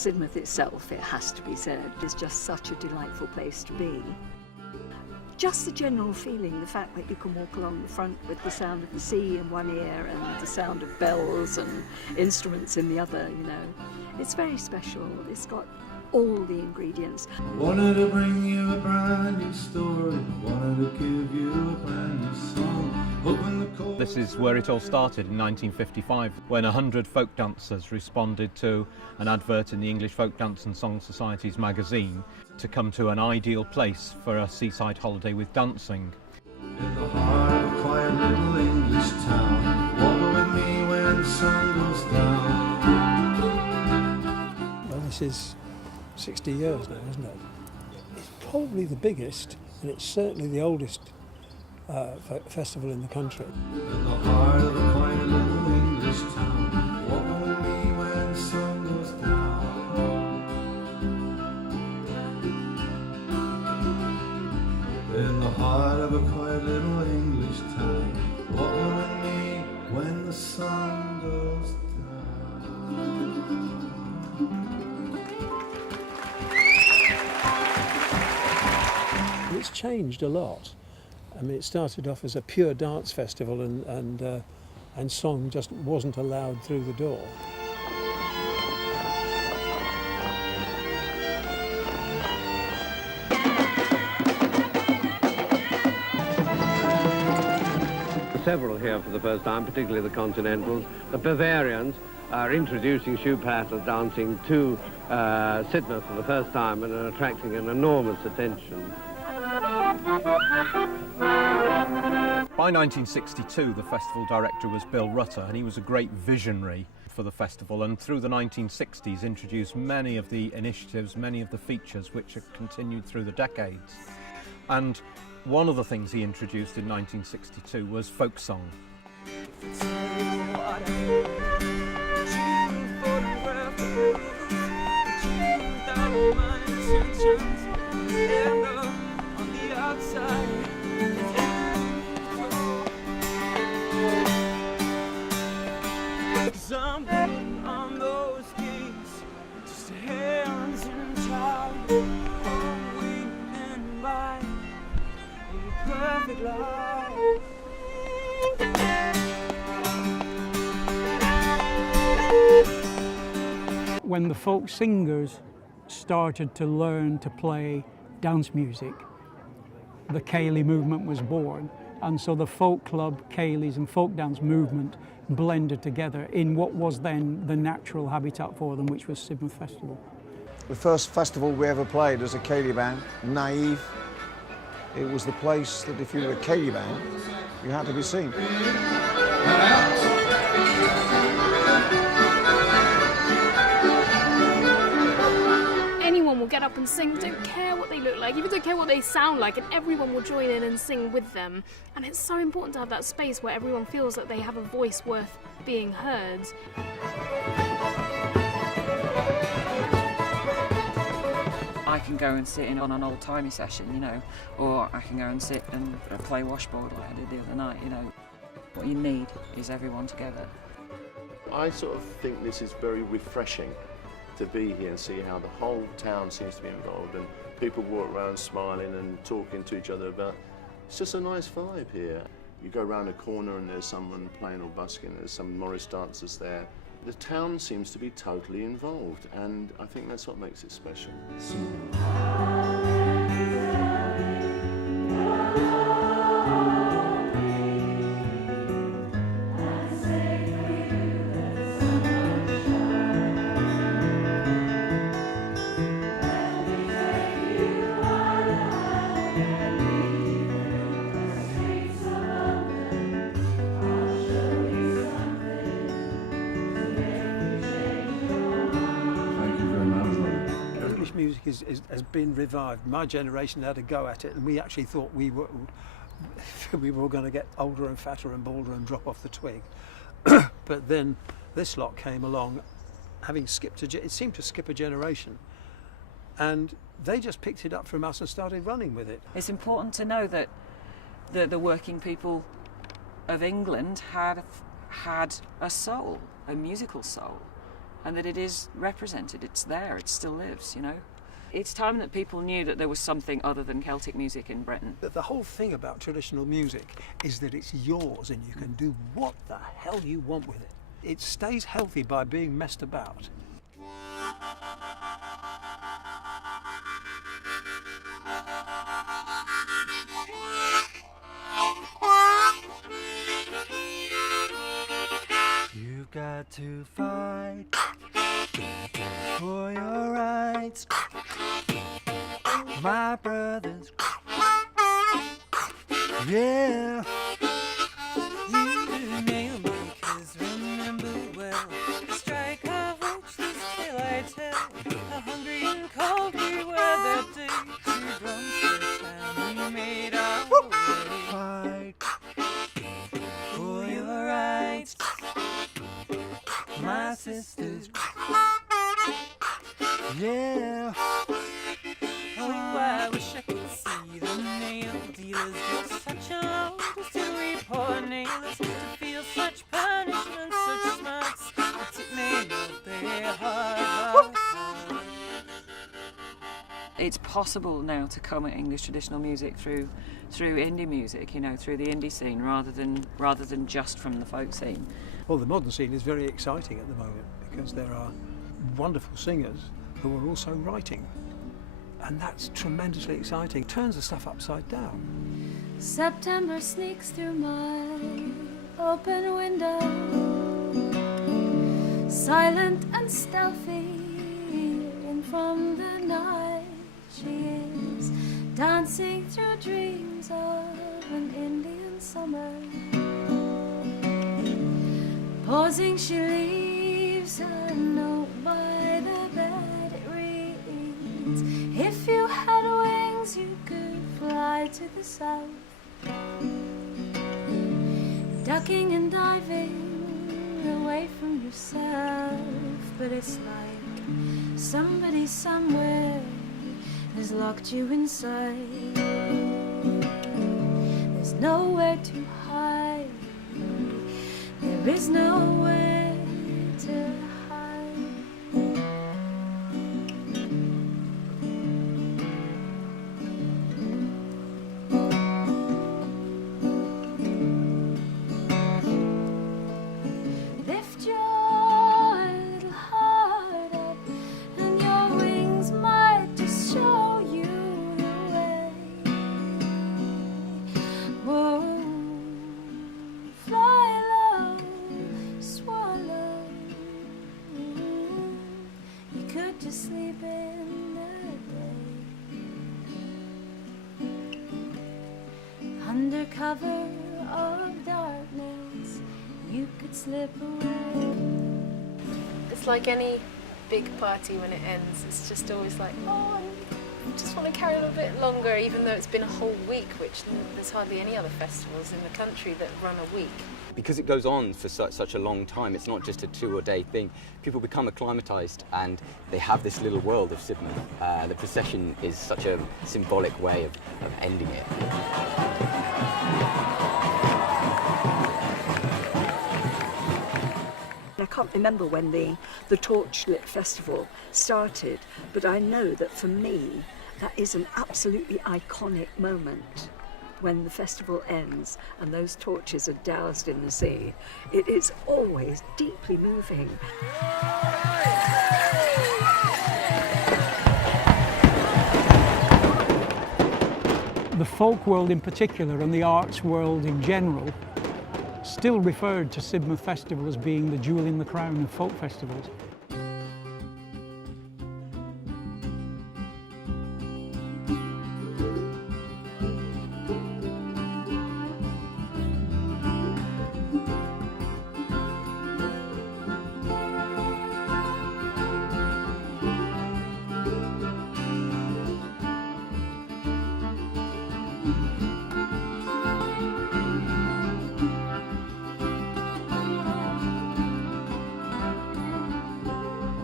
Sidmouth itself, it has to be said, is just such a delightful place to be. Just the general feeling, the fact that you can walk along the front with the sound of the sea in one ear and the sound of bells and instruments in the other, you know. It's very special. It's got all the ingredients. Wanted to bring you a brand new story, wanted to give you a brand new song. This is where it all started in 1955, when 100 folk dancers responded to an advert in the English Folk Dance and Song Society's magazine to come to an ideal place for a seaside holiday with dancing. In the heart of a quiet little English town, walk with me when the sun goes down. Well, this is 60 years now, isn't it? It's probably the biggest, and it's certainly the oldest festival in the country. In the heart of a quiet little English town, walk with me when the sun goes down. In the heart of a quiet little English town, walk with me when the sun goes down. It's changed a lot. I mean, it started off as a pure dance festival, and song just wasn't allowed through the door. Several here for the first time, particularly the Continentals. The Bavarians are introducing shoe pattern dancing to Sidmouth for the first time and are attracting an enormous attention. By 1962, the festival director was Bill Rutter, and he was a great visionary for the festival, and through the 1960s introduced many of the initiatives, many of the features which have continued through the decades. And one of the things he introduced in 1962 was folk song. Something on those keys, just hands and child, waiting by a perfect life. When the folk singers started to learn to play dance music, the Ceilidh movement was born, and so the folk club, Ceilidhs and folk dance movement blended together in what was then the natural habitat for them, which was Sidmouth Festival. The first festival we ever played as a Ceilidh band, Naive, it was the place that if you were a Ceilidh band, you had to be seen. Anyone will get up and sing, don't care what they look like, even don't care what they sound like, and everyone will join in and sing with them. And it's so important to have that space where everyone feels that they have a voice worth being heard. I can go and sit in on an old-timey session, you know, or I can go and sit and play washboard like I did the other night, you know. What you need is everyone together. I sort of think this is very refreshing to be here and see how the whole town seems to be involved, and people walk around smiling and talking to each other about. It's just a nice vibe here. You go around a corner and there's someone playing or busking, there's some Morris dancers there. The town seems to be totally involved, and I think that's what makes it special. Music has been revived. My generation had a go at it, and we actually thought we were going to get older and fatter and balder and drop off the twig. But then this lot came along, having skipped it seemed to skip a generation, and they just picked it up from us and started running with it. It's important to know that the working people of England had a soul, a musical soul. and that it is represented, it's there, it still lives, you know. It's time that people knew that there was something other than Celtic music in Britain. The whole thing about traditional music is that it's yours and you can do what the hell you want with it. It stays healthy by being messed about. You've got to fight for your rights, my brothers. Yeah. You nail makers remember well the strike of which this tale I tell. How hungry and cold we were that day. 2 drums for time we made our way. Fight for your rights, my sisters. Yeah. Oh, I wish I could see the nail dealers get such a load as to we poor nailers to feel such punishment, such smarts that it may melt their hearts. It's possible now to come at English traditional music through indie music, you know, through the indie scene rather than just from the folk scene. Well, the modern scene is very exciting at the moment because there are wonderful singers who are also writing. And that's tremendously exciting. Turns the stuff upside down. September sneaks through my open window, silent and stealthy, and from the night she is dancing through dreams of an Indian summer. Pausing, she leaves a note by the bed. It reads, if you had wings, you could fly to the south. Ducking and diving away from yourself. But it's like somebody somewhere has locked you inside. There's nowhere to hide. There is nowhere to hide. Lift your little heart up, and your wings might just show you the way. Whoa, fly low, swallow. You could just sleep in the day. Under cover of darkness, you could slip away. It's like any big party when it ends. It's just always like, oh, I just want to carry on a bit longer, even though it's been a whole week, which there's hardly any other festivals in the country that run a week. Because it goes on for such a long time, it's not just a 2-day thing. People become acclimatised and they have this little world of Sidmouth. The procession is such a symbolic way of ending it. I can't remember when the Torchlit Festival started, but I know that for me, that is an absolutely iconic moment when the festival ends and those torches are doused in the sea. It is always deeply moving. The folk world in particular and the arts world in general still referred to Sidmouth Festival as being the jewel in the crown of folk festivals.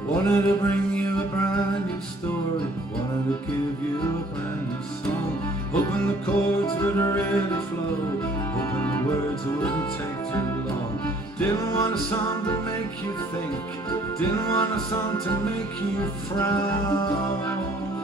Wanted to bring you a brand new story, wanted to give you a brand new song, hoping the chords would really flow, hoping the words wouldn't take too long. Didn't want a song to make you think, didn't want a song to make you frown.